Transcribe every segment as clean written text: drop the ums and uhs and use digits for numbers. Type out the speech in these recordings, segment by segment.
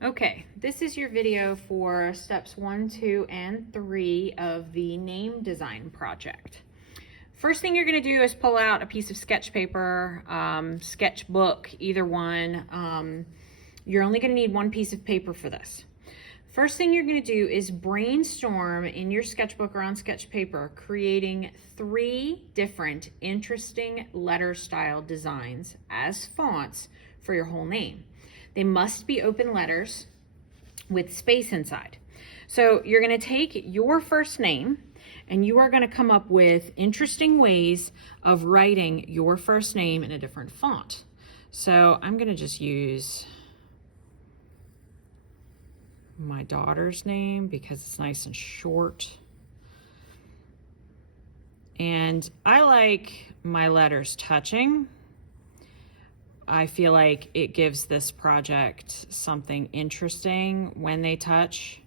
Okay, this is your video for steps 1, 2, and 3 of the name design project. First thing you're going to do is pull out a piece of sketch paper, sketchbook, either one. You're only going to need one piece of paper for this. First thing you're going to do is brainstorm in your sketchbook or on sketch paper, creating 3 different interesting letter style designs as fonts for your whole name. They must be open letters with space inside. So you're going to take your first name and you are going to come up with interesting ways of writing your first name in a different font. So I'm going to just use my daughter's name because it's nice and short. And I like my letters touching. I feel like it gives this project something interesting when they touch.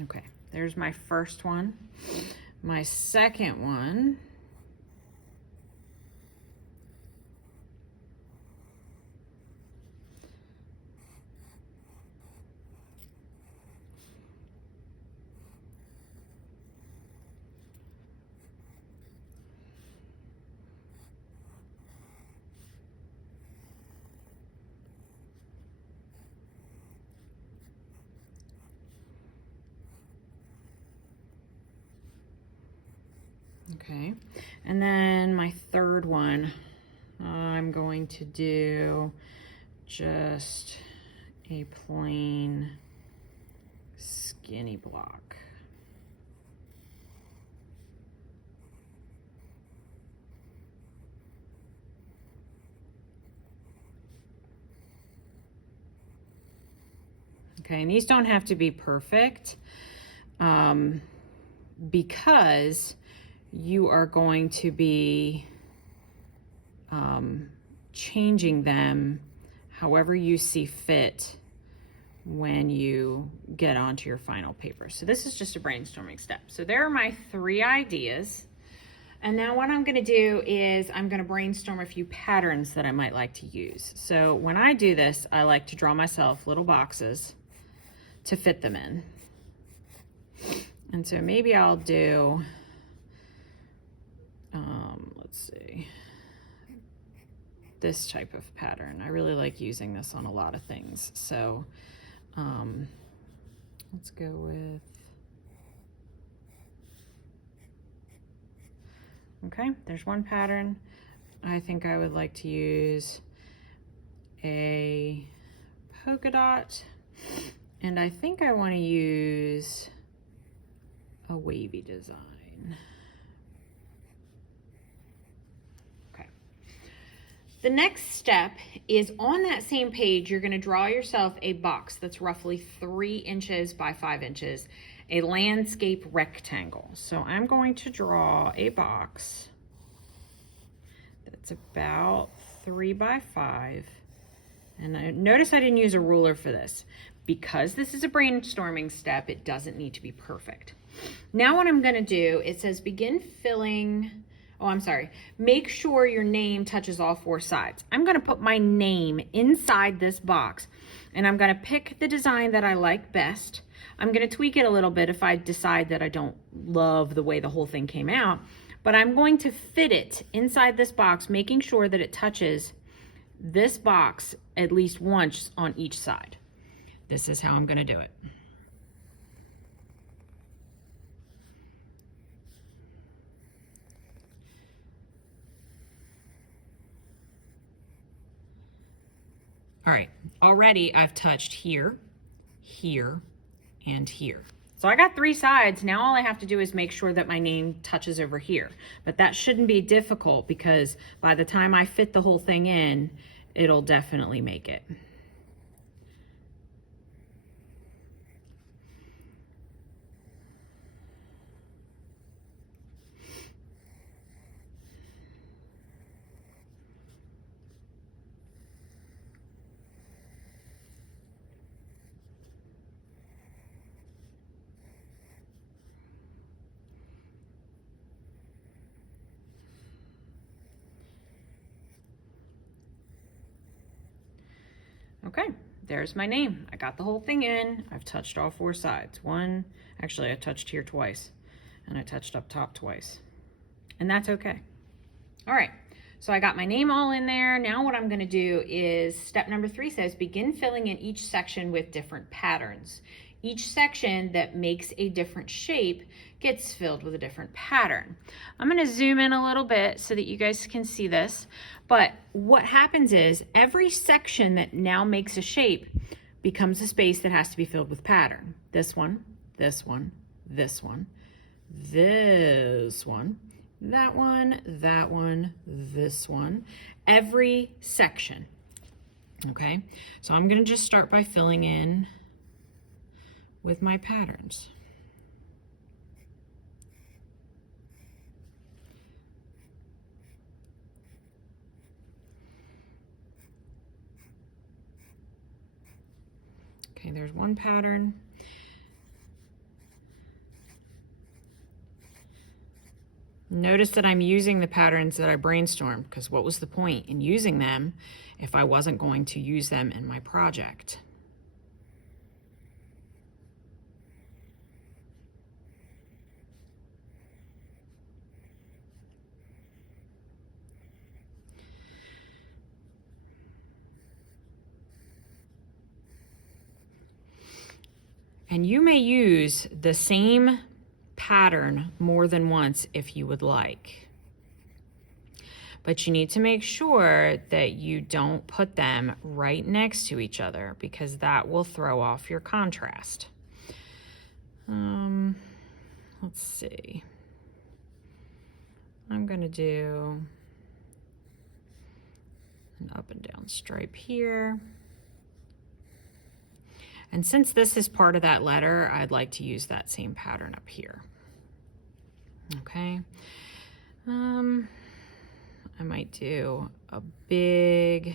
Okay, there's my first one. My second one, okay, and then my third one, I'm going to do just a plain skinny block. Okay, and these don't have to be perfect because you are going to be changing them however you see fit when you get onto your final paper. So this is just a brainstorming step. So there are my 3 ideas. And now what I'm going to do is I'm going to brainstorm a few patterns that I might like to use. So when I do this, I like to draw myself little boxes to fit them in. And so maybe I'll do, let's see, this type of pattern. I really like using this on a lot of things. So let's go with, okay, there's one pattern. I think I would like to use a polka dot, and I think I want to use a wavy design. Okay. The next step is on that same page, you're going to draw yourself a box that's roughly 3 inches by 5 inches, a landscape rectangle. So I'm going to draw a box that's about 3 by 5. And notice I didn't use a ruler for this. Because this is a brainstorming step, it doesn't need to be perfect. Now what I'm going to do, it says begin filling, make sure your name touches all 4 sides. I'm going to put my name inside this box, and I'm going to pick the design that I like best. I'm going to tweak it a little bit if I decide that I don't love the way the whole thing came out, but I'm going to fit it inside this box, making sure that it touches this box at least once on each side. This is how I'm going to do it. All right, already I've touched here, here, and here. So I got 3 sides. Now all I have to do is make sure that my name touches over here. But that shouldn't be difficult because by the time I fit the whole thing in, it'll definitely make it. Okay, there's my name. I got the whole thing in. I've touched all 4 sides. Actually I touched here twice, and I touched up top twice. And that's okay. All right, so I got my name all in there. Now what I'm gonna do is step number 3 says begin filling in each section with different patterns. Each section that makes a different shape gets filled with a different pattern. I'm gonna zoom in a little bit so that you guys can see this, but what happens is every section that now makes a shape becomes a space that has to be filled with pattern. This one, this one, this one, this one, that one, that one, this one, every section. Okay, so I'm gonna just start by filling in with my patterns. Okay, there's one pattern. Notice that I'm using the patterns that I brainstormed, because what was the point in using them if I wasn't going to use them in my project? And you may use the same pattern more than once if you would like. But you need to make sure that you don't put them right next to each other, because that will throw off your contrast. Let's see. I'm gonna do an up and down stripe here. And since this is part of that letter, I'd like to use that same pattern up here. Okay. I might do a big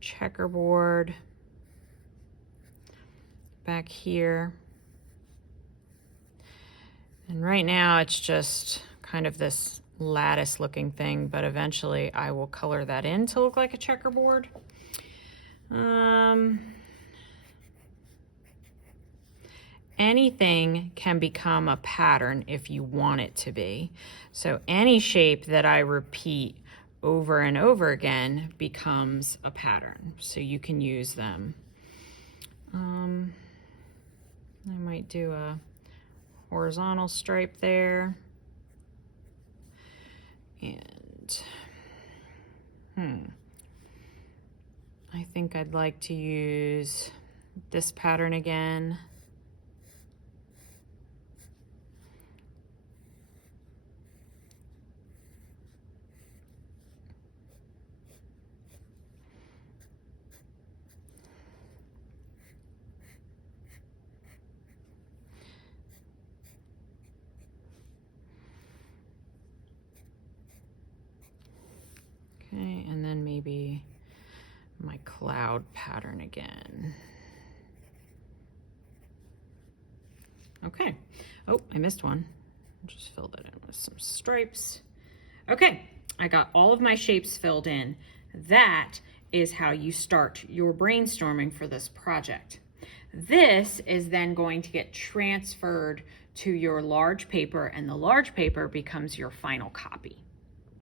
checkerboard back here. And right now it's just kind of this lattice looking thing, but eventually I will color that in to look like a checkerboard. Anything can become a pattern if you want it to be. So any shape that I repeat over and over again becomes a pattern. So you can use them. I might do a horizontal stripe there. And I think I'd like to use this pattern again. Okay, and then maybe my cloud pattern again. Okay. Oh, I missed one. I'll just fill that in with some stripes. Okay, I got all of my shapes filled in. That is how you start your brainstorming for this project. This is then going to get transferred to your large paper, and the large paper becomes your final copy.